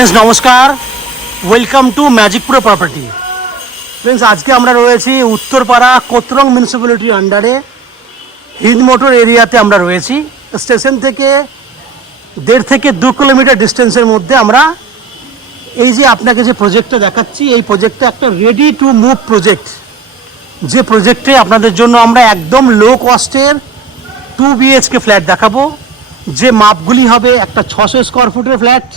Friends नमस्कार welcome to magic pro property. Friends आज के আমরা রয়েছি উত্তরপাড়া কোতরং মিউনিসিপ্যালিটির আন্ডারে হিন্দ মোটর এরিয়াতে আমরা রয়েছি। স্টেশন থেকে 1.5 থেকে 2 কিলোমিটার ডিস্টেন্সের মধ্যে আমরা এই যে আপনাকে যে প্রজেক্টটা দেখাচ্ছি এই প্রজেক্টটা একটা রেডি টু মুভ প্রজেক্ট, যে প্রজেক্টে আপনাদের জন্য আমরা একদম লো কস্টের 2 BHK ফ্ল্যাট দেখাবো। যে মাপগুলি হবে একটা 600 স্কোয়ার ফুটের ফ্ল্যাট,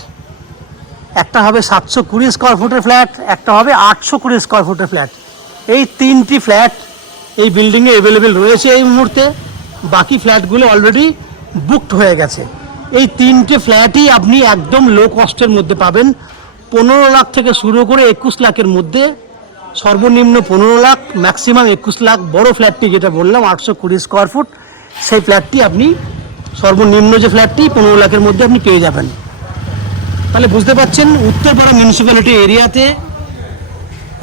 একটা হবে 720 স্কোয়ার ফুটের ফ্ল্যাট, একটা হবে 820 স্কোয়ার ফুটের ফ্ল্যাট। এই 3টি ফ্ল্যাট এই বিল্ডিংয়ে অ্যাভেলেবেল রয়েছে এই মুহূর্তে। বাকি ফ্ল্যাটগুলো অলরেডি বুকড হয়ে গেছে। এই 3টে ফ্ল্যাটই আপনি একদম লো কস্টের মধ্যে পাবেন। 15 লাখ থেকে শুরু করে 21 লাখের মধ্যে, সর্বনিম্ন 15 লাখ ম্যাক্সিমাম 21 লাখ। বড় ফ্ল্যাটটি যেটা বললাম 820 স্কোয়ার ফুট, সেই ফ্ল্যাটটি আপনি সর্বনিম্ন যে ফ্ল্যাটটি 15 লাখের মধ্যে আপনি পেয়ে যাবেন। তাহলে বুঝতে পারছেন উত্তরপাড়া মিউনিসিপ্যালিটি এরিয়াতে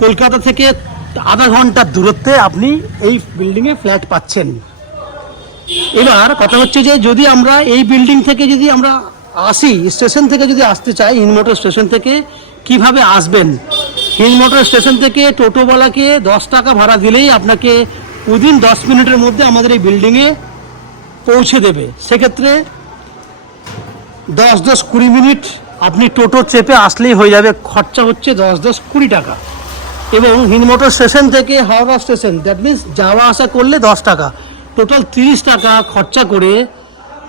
কলকাতা থেকে আধা ঘন্টার দূরত্বে আপনি এই বিল্ডিংয়ে ফ্ল্যাট পাচ্ছেন। এবার কথা হচ্ছে যে যদি আমরা এই বিল্ডিং থেকে যদি আমরা আসি, স্টেশন থেকে যদি আসতে চাই, হিন্দ মোটর স্টেশন থেকে কিভাবে আসবেন? হিন্দ মোটর স্টেশন থেকে টোটোওয়ালাকে 10 টাকা ভাড়া দিলেই আপনাকে উইদিন 10 মিনিটের মধ্যে আমাদের এই বিল্ডিংয়ে পৌঁছে দেবে। সেক্ষেত্রে 10-20 মিনিট আপনি টোটো চেপে আসলেই হয়ে যাবে। খরচা হচ্ছে 10-20 টাকা। এবং হিন্দ মোটর স্টেশন থেকে হাওড়া স্টেশন, দ্যাট মিনস যাওয়া আসা করলে 10 টাকা, টোটাল 30 টাকা খরচা করে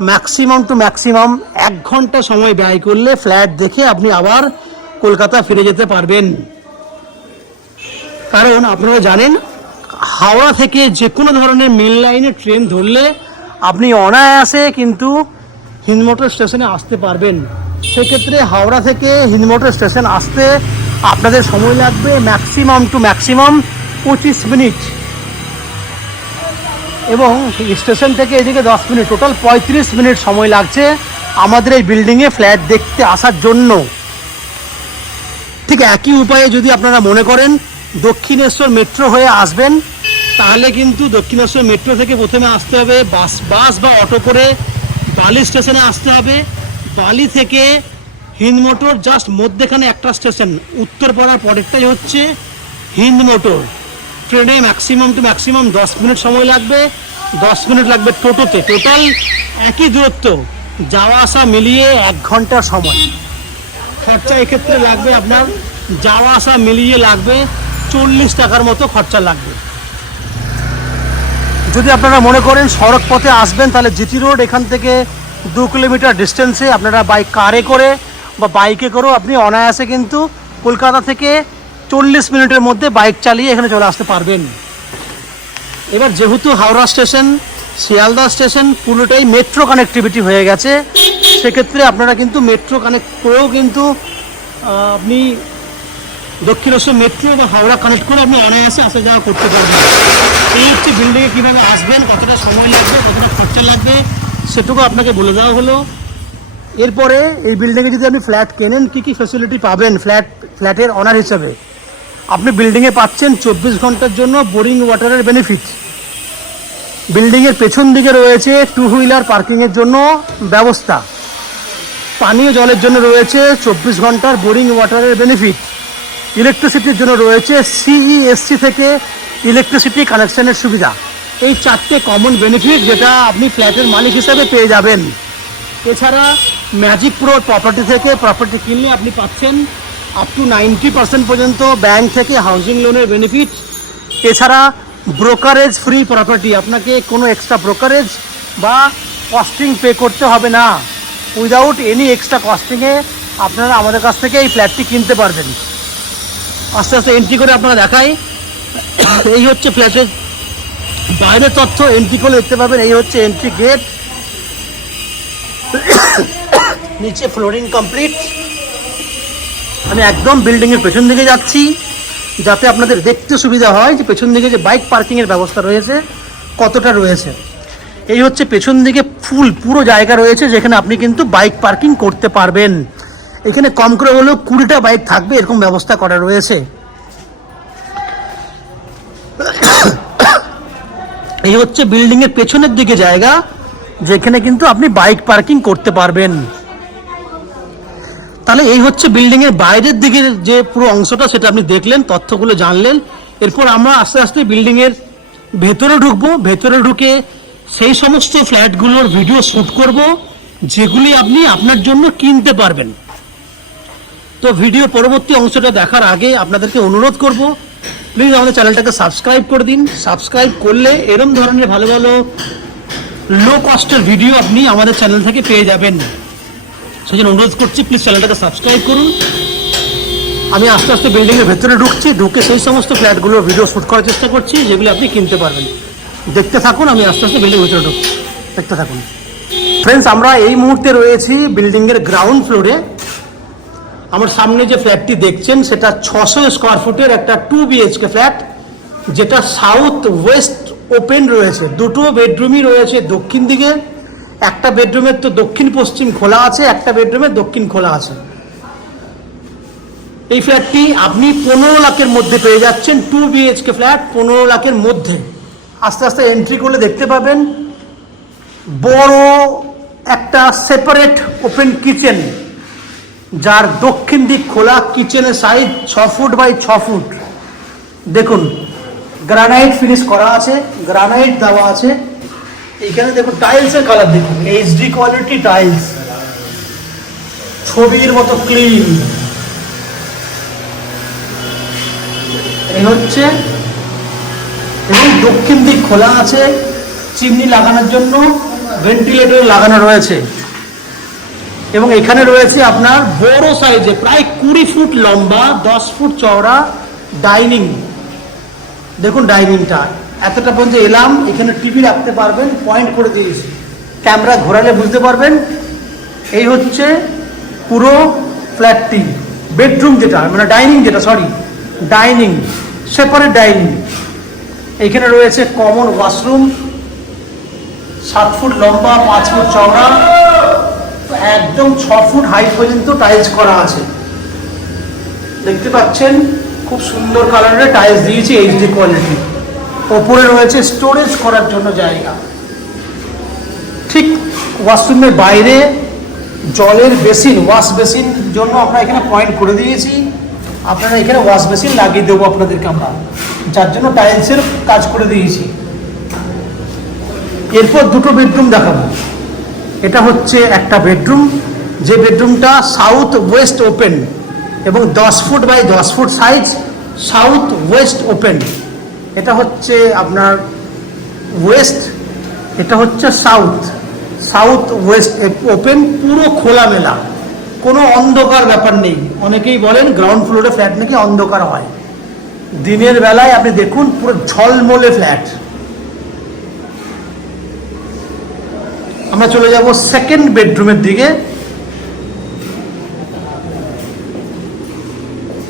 ম্যাক্সিমাম টু ম্যাক্সিমাম 1 ঘন্টা সময় ব্যয় করলে ফ্ল্যাট দেখে আপনি আবার কলকাতা ফিরে যেতে পারবেন। কারণ আপনারা জানেন হাওড়া থেকে যে কোনো ধরনের মেন লাইনে ট্রেন ধরলে আপনি অনায়াসে কিন্তু হিন্দ মোটর স্টেশনে আসতে পারবেন। সেক্ষেত্রে হাওড়া থেকে হিন্দ মোটর স্টেশন আসতে আপনাদের সময় লাগবে ম্যাক্সিমাম টু ম্যাক্সিমাম 25 মিনিট, এবং স্টেশন থেকে এদিকে 10 মিনিট, টোটাল 35 মিনিট সময় লাগছে আমাদের এই বিল্ডিংয়ে ফ্ল্যাট দেখতে আসার জন্য। ঠিক একই উপায়ে যদি আপনারা মনে করেন দক্ষিণেশ্বর মেট্রো হয়ে আসবেন, তাহলে কিন্তু দক্ষিণেশ্বর মেট্রো থেকে প্রথমে আসতে হবে বাস বা অটো করে বালি স্টেশনে আসতে হবে। বালি থেকে হিন্দ মোটর জাস্ট মধ্যেখানে একটা স্টেশন, উত্তরপাড়ার পরেরটাই হচ্ছে হিন্দ মোটর। ট্রেনে ম্যাক্সিমাম টু ম্যাক্সিমাম 10 মিনিট সময় লাগবে, 10 মিনিট লাগবে টোটোতে। টোটাল একই দূরত্ব, যাওয়া আসা মিলিয়ে 1 ঘন্টার সময়। খরচা এক্ষেত্রে লাগবে আপনার, যাওয়া আসা মিলিয়ে লাগবে 40 টাকার মতো খরচা লাগবে। যদি আপনারা মনে করেন সড়ক পথে আসবেন, তাহলে জিটি রোড এখান থেকে 2 কিলোমিটার ডিস্টেন্সে আপনারা কারে করে বা বাইকে করেও আপনি অনায়াসে কিন্তু কলকাতা থেকে 40 মিনিটের মধ্যে বাইক চালিয়ে এখানে চলে আসতে পারবেন। এবার যেহেতু হাওড়া স্টেশন, শিয়ালদা স্টেশন পুরোটাই মেট্রো কানেক্টিভিটি হয়ে গেছে, সেক্ষেত্রে আপনারা কিন্তু মেট্রো কানেক্ট করেও কিন্তু আপনি দক্ষিণেশ্বর মেট্রো বা হাওড়া কানেক্ট করে আপনি অনায়াসে আসা যাওয়া করতে পারবেন। এই হচ্ছে বিল্ডিংয়ে কীভাবে আসবেন, কতটা সময় লাগবে, কতটা খরচা লাগবে, সেটুকু আপনাকে বলে দেওয়া হলো। এরপরে এই বিল্ডিংয়ে যদি আপনি ফ্ল্যাট কেনেন কী কী ফ্যাসিলিটি পাবেন ফ্ল্যাটের অনার হিসাবে? আপনি বিল্ডিংয়ে পাচ্ছেন 24 ঘন্টার জন্য বোরিং ওয়াটারের বেনিফিট। বিল্ডিংয়ের পেছন দিকে রয়েছে 2 হুইলার পার্কিংয়ের জন্য ব্যবস্থা। পানীয় জলের জন্য রয়েছে 24 ঘন্টার বোরিং ওয়াটারের বেনিফিট। ইলেকট্রিসিটির জন্য রয়েছে CESC থেকে ইলেকট্রিসিটি কানেকশনের সুবিধা। এই 4টে কমন বেনিফিট যেটা আপনি ফ্ল্যাটের মালিক হিসাবে পেয়ে যাবেন। এছাড়া ম্যাজিক প্রো প্রপার্টি থেকে প্রপার্টি কিনলে আপনি পাচ্ছেন আপ টু 90% পর্যন্ত ব্যাংক থেকে হাউজিং লোনের বেনিফিট। এছাড়া ব্রোকারেজ ফ্রি প্রপার্টি, আপনাকে কোনো এক্সট্রা ব্রোকারেজ বা কস্টিং পে করতে হবে না। উইদাউট এনি এক্সট্রা কস্টিংয়ে আপনারা আমাদের কাছ থেকে এই ফ্ল্যাটটি কিনতে পারবেন। আস্তে আস্তে এন্ট্রি করে আপনারা দেখাই। এই হচ্ছে ফ্ল্যাটের বাইরের তথ্য। এন্ট্রি করে দেখতে পাবেন এই হচ্ছে এন্ট্রি গেট, নিচে ফ্লোরিং কমপ্লিট। আমি একদম বিল্ডিংয়ের পেছন দিকে যাচ্ছি যাতে আপনাদের দেখতে সুবিধা হয় যে পেছন দিকে যে বাইক পার্কিংয়ের ব্যবস্থা রয়েছে কতটা রয়েছে। এই হচ্ছে পেছন দিকে পুরো জায়গা রয়েছে যেখানে আপনি কিন্তু বাইক পার্কিং করতে পারবেন। এখানে কম করে হলেও 20টা বাইক থাকবে, এরকম ব্যবস্থা করা রয়েছে। এই হচ্ছে বিল্ডিংয়ের পেছনের দিকে জায়গা যেখানে কিন্তু আপনি বাইক পার্কিং করতে পারবেন। তাহলে এই হচ্ছে বিল্ডিংয়ের বাইরের দিকের যে পুরো অংশটা, সেটা আপনি দেখলেন, তথ্যগুলো জানলেন। এরপর আমরা আস্তে আস্তে বিল্ডিংয়ের ভেতরে ঢুকবো। ভেতরে ঢুকে সেই সমস্ত ফ্ল্যাটগুলোর ভিডিও শ্যুট করব যেগুলি আপনি আপনার জন্য কিনতে পারবেন। তো ভিডিও পরবর্তী অংশটা দেখার আগে আপনাদেরকে অনুরোধ করব, প্লিজ আমাদের চ্যানেলটাকে সাবস্ক্রাইব করে দিন। সাবস্ক্রাইব করলে এরম ধরনের ভালো ভালো লো কস্টের ভিডিও আপনি আমাদের চ্যানেল থেকে পেয়ে যাবেন। সেই জন্য অনুরোধ করছি, প্লিজ চ্যানেলটাকে সাবস্ক্রাইব করুন। আমি আস্তে আস্তে বিল্ডিংয়ের ভেতরে ঢুকছি, ঢুকে সেই সমস্ত ফ্ল্যাটগুলোর ভিডিও শ্যুট করার চেষ্টা করছি যেগুলো আপনি কিনতে পারবেন। দেখতে থাকুন, আমি আস্তে আস্তে বিল্ডিংয়ের ভেতরে ঢুকছি, দেখতে থাকুন। ফ্রেন্ডস, আমরা এই মুহূর্তে রয়েছি বিল্ডিংয়ের গ্রাউন্ড ফ্লোরে। আমার সামনে যে ফ্ল্যাটটি দেখছেন সেটা 600 স্কোয়ার ফুটের একটা 2 BHK ফ্ল্যাট, যেটা সাউথ ওয়েস্ট ওপেন রয়েছে। দুটো বেডরুমই রয়েছে দক্ষিণ দিকে। একটা বেডরুমের তো দক্ষিণ পশ্চিম খোলা আছে, একটা বেডরুমের দক্ষিণ খোলা আছে। এই ফ্ল্যাটটি আপনি 15 লাখের মধ্যে পেয়ে যাচ্ছেন। 2 BHK ফ্ল্যাট 15 লাখের মধ্যে। আস্তে আস্তে এন্ট্রি করলে দেখতে পাবেন বড় একটা সেপারেট ওপেন কিচেন, যার দক্ষিণ দিক খোলা। কিচেনের সাইজ 6 ফুট বাই 6 ফুট। দেখুন, গ্রানাইট ফিনিশ করা আছে, গ্রানাইট দেওয়া আছে। এখানে দেখুন টাইলসের কালার দেখুন, HD কোয়ালিটি টাইলস, ছবির মতো ক্লিন। এই হচ্ছে, এবং দক্ষিণ দিক খোলা আছে, চিমনি লাগানোর জন্য ভেন্টিলেটর লাগানো রয়েছে। এবং এখানে রয়েছে আপনার বড় সাইজে প্রায় 20 ফুট লম্বা 10 ফুট চওড়া ডাইনিং। দেখুন ডাইনিংটা এতটা পর্যন্ত এলাম। এখানে টিভি রাখতে পারবেন, পয়েন্ট করে দিয়েছি, ক্যামেরা ঘোরালে বুঝতে পারবেন। এই হচ্ছে পুরো ফ্ল্যাটটি। বেডরুম যেটা, মানে ডাইনিং যেটা, সরি ডাইনিং, সেপারেট ডাইনিং। এখানে রয়েছে কমন ওয়াশরুম, 7 ফুট লম্বা 5 ফুট চওড়া, একদম 6 ফুট হাইট পর্যন্ত টাইলস করা আছে। দেখতে পাচ্ছেন খুব সুন্দর কালারের টাইলস দিয়েছি, HD কোয়ালিটি। ওপরে রয়েছে স্টোরেজ করার জন্য জায়গা। ঠিক ওয়াশরুমের বাইরে জলের বেসিন, ওয়াশ বেসিন জন্য আমরা এখানে পয়েন্ট করে দিয়েছি। আপনারা এখানে ওয়াশ বেসিন লাগিয়ে দেবো আপনাদেরকে আমরা, যার জন্য টাইলসের কাজ করে দিয়েছি। এরপর দুটো বেডরুম দেখাবো। এটা হচ্ছে একটা বেডরুম, যে বেডরুমটা সাউথ ওয়েস্ট ওপেন এবং 10 foot by 10 foot size, south west open. এটা হচ্ছে আপনার ওয়েস্ট, এটা হচ্ছে সাউথ, সাউথ ওয়েস্ট ওপেন, পুরো খোলামেলা, কোনো অন্ধকার ব্যাপার নেই। অনেকেই বলেন গ্রাউন্ড ফ্লোরে ফ্ল্যাট নাকি অন্ধকার হয়, দিনের বেলায় আপনি দেখুন পুরো ঝলমলে ফ্ল্যাট। আমরা চলে যাব সেকেন্ড বেডরুমের দিকে।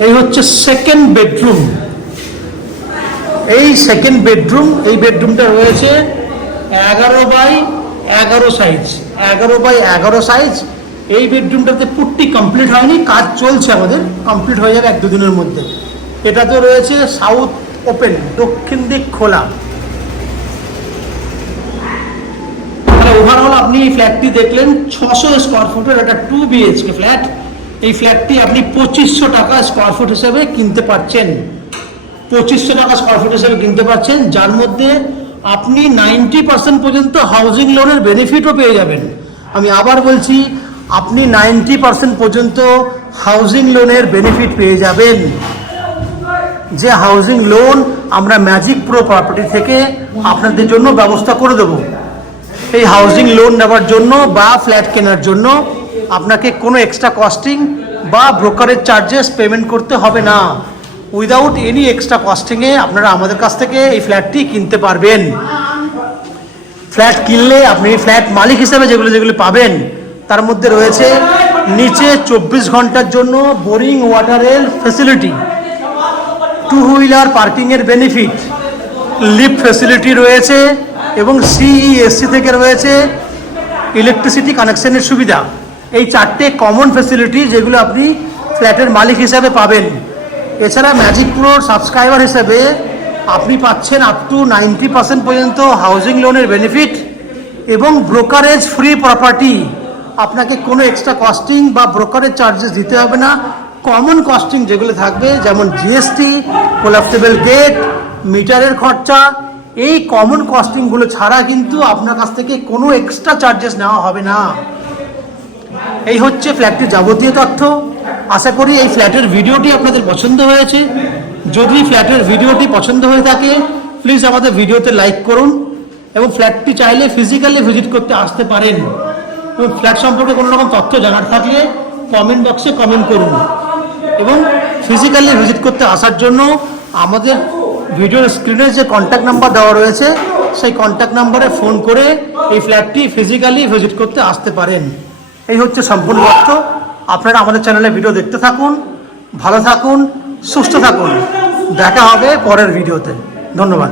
এই হচ্ছে সেকেন্ড বেডরুম। এই সেকেন্ড বেডরুম, এই বেডরুমটা রয়েছে 11 বাই 11 সাইজ, 11 বাই 11 সাইজ। এই বেডরুমটাতে পুট্টি কমপ্লিট হয়নি, কাজ চলছে, আমাদের কমপ্লিট হয়ে যাবে 1-2 দিনের মধ্যে। এটাতে রয়েছে সাউথ ওপেন, দক্ষিণ দিক খোলা। ওভারঅল আপনি এই ফ্ল্যাটটি দেখলেন 600 স্কোয়ার ফুটের একটা 2 BHK ফ্ল্যাট। এই ফ্ল্যাটটি আপনি 2500 টাকা স্কোয়ার ফুট হিসেবে কিনতে পারছেন, 2500 টাকা স্কোয়ার ফুট হিসেবে কিনতে পারছেন, যার মধ্যে আপনি 90% পর্যন্ত হাউজিং লোনের বেনিফিটও পেয়ে যাবেন। আমি আবার বলছি, আপনি 90% পর্যন্ত হাউজিং লোনের বেনিফিট পেয়ে যাবেন, যে হাউজিং লোন আমরা ম্যাজিক প্রো প্রপার্টি থেকে আপনাদের জন্য ব্যবস্থা করে দেবো। এই হাউজিং লোন নেওয়ার জন্য বা ফ্ল্যাট কেনার জন্য আপনাকে কোনো এক্সট্রা কস্টিং বা ব্রোকারেজ চার্জেস পেমেন্ট করতে হবে না। উইদাউট এনি এক্সট্রা কস্টিংয়ে আপনারা আমাদের কাছ থেকে এই ফ্ল্যাটটি কিনতে পারবেন। ফ্ল্যাট কিনলে আপনি ফ্ল্যাট মালিক হিসেবে যেগুলো পাবেন, তার মধ্যে রয়েছে নিচে 24 ঘন্টার জন্য বোরিং ওয়াটারের ফেসিলিটি, 2 হুইলার পার্কিংয়ের বেনিফিট, লিফট ফেসিলিটি রয়েছে, এবং CESC থেকে রয়েছে ইলেকট্রিসিটি কানেকশনের সুবিধা। এই 4টে কমন ফেসিলিটি যেগুলো আপনি ফ্ল্যাটের মালিক হিসাবে পাবেন। এছাড়া ম্যাজিক প্রোর সাবস্ক্রাইবার হিসেবে আপনি পাচ্ছেন আপ টু 90% পর্যন্ত হাউজিং লোনের বেনিফিট এবং ব্রোকারেজ ফ্রি প্রপার্টি আপনাকে কোনো এক্সট্রা কস্টিং বা ব্রোকারের চার্জেস দিতে হবে না। কমন কস্টিং যেগুলো থাকবে, যেমন জিএসটি, কোলাপসেবল গেট, মিটারের খরচা, এই কমন কস্টিংগুলো ছাড়া কিন্তু আপনার কাছ থেকে কোনো এক্সট্রা চার্জেস নেওয়া হবে না। এই হচ্ছে ফ্ল্যাটটির যাবতীয় তথ্য। আশা করি এই ফ্ল্যাটের ভিডিওটি আপনাদের পছন্দ হয়েছে। যদি ফ্ল্যাটের ভিডিওটি পছন্দ হয়ে থাকে প্লিজ আমাদের ভিডিওতে লাইক করুন এবং ফ্ল্যাটটি চাইলে ফিজিক্যালি ভিজিট করতে আসতে পারেন। এবং ফ্ল্যাট সম্পর্কে কোনো রকম তথ্য জানার থাকলে কমেন্ট বক্সে কমেন্ট করুন। এবং ফিজিক্যালি ভিজিট করতে আসার জন্য আমাদের ভিডিওর স্ক্রিনে যে কন্ট্যাক্ট নাম্বার দেওয়া রয়েছে সেই কন্ট্যাক্ট নাম্বারে ফোন করে এই ফ্ল্যাটটি ফিজিক্যালি ভিজিট করতে আসতে পারেন। এই হচ্ছে সম্পূর্ণ তথ্য। আপনারা আমাদের চ্যানেলে ভিডিও দেখতে থাকুন, ভালো থাকুন, সুস্থ থাকুন। দেখা হবে পরের ভিডিওতে। ধন্যবাদ।